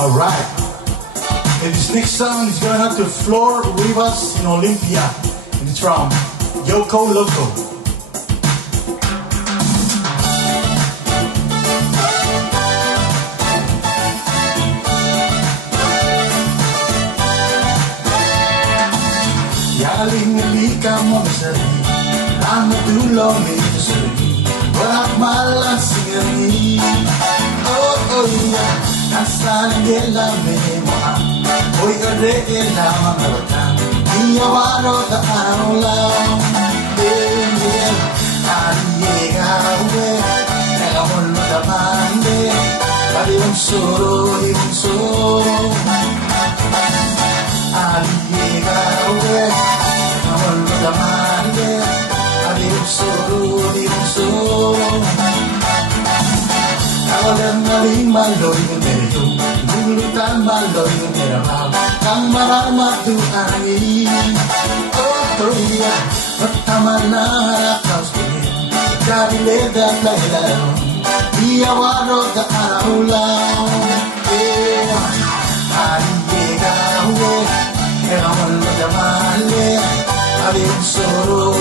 Alright. And this next song is going out to Flor Rivas in Olympia. And it's from Yoko Loco. Yaling-ali ka mo masari, ang matulong ito sari, walang malasingari. Oh yeah, nasa nagela mo ang, oy arela mga batang, iyawaro ka araw lang. Yeah, aliyegawe, nagamon mo damande, aliyong soro, aliyegawe, nagamon mo damande, aliyong soro. Ako lang naling maloy ng meryo, gulutan maloy ng meramaw, kang maramat duangin. Oh yeah, magtaman na harakaw sinin, karileda playlaw, iyawaro ka araw lang. Aliyegawe, nagamon mo damande, aliyong soro.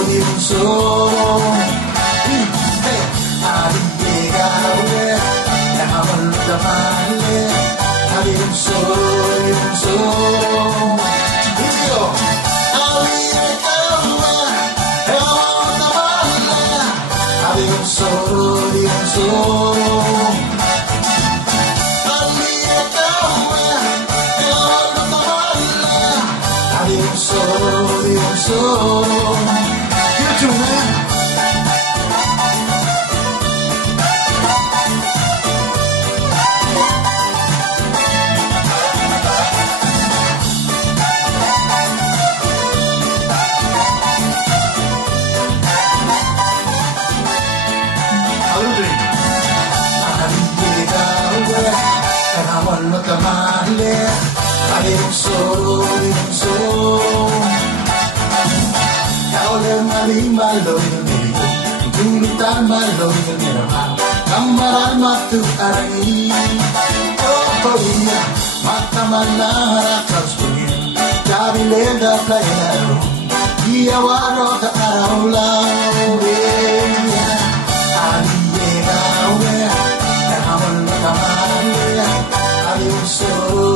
Aliyegawe, nagamon mo damande, aliyong soro. Iyo, aliyegawe, nagamon mo damande, aliyong soro. Aliyegawe, nagamon mo damande, aliyong soro. You too, man. Nagamon mo damande, aliyong soro. Ikaw lang maling maloy ng meryo, gulutan maloy ng meramaw, kang maramat duangin. Oh yeah, magtaman na harakaw sinin, karileda playlaw, iyawaro ka araw lang. Aliyegawe, nagamon mo damande, aliyong soro.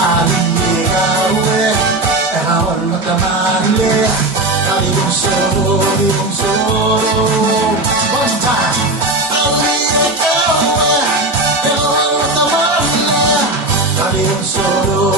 Aliyegawe, nagamon mo damande, aliyong soro. One time. Aliyegawe, nagamon mo damande, aliyong soro.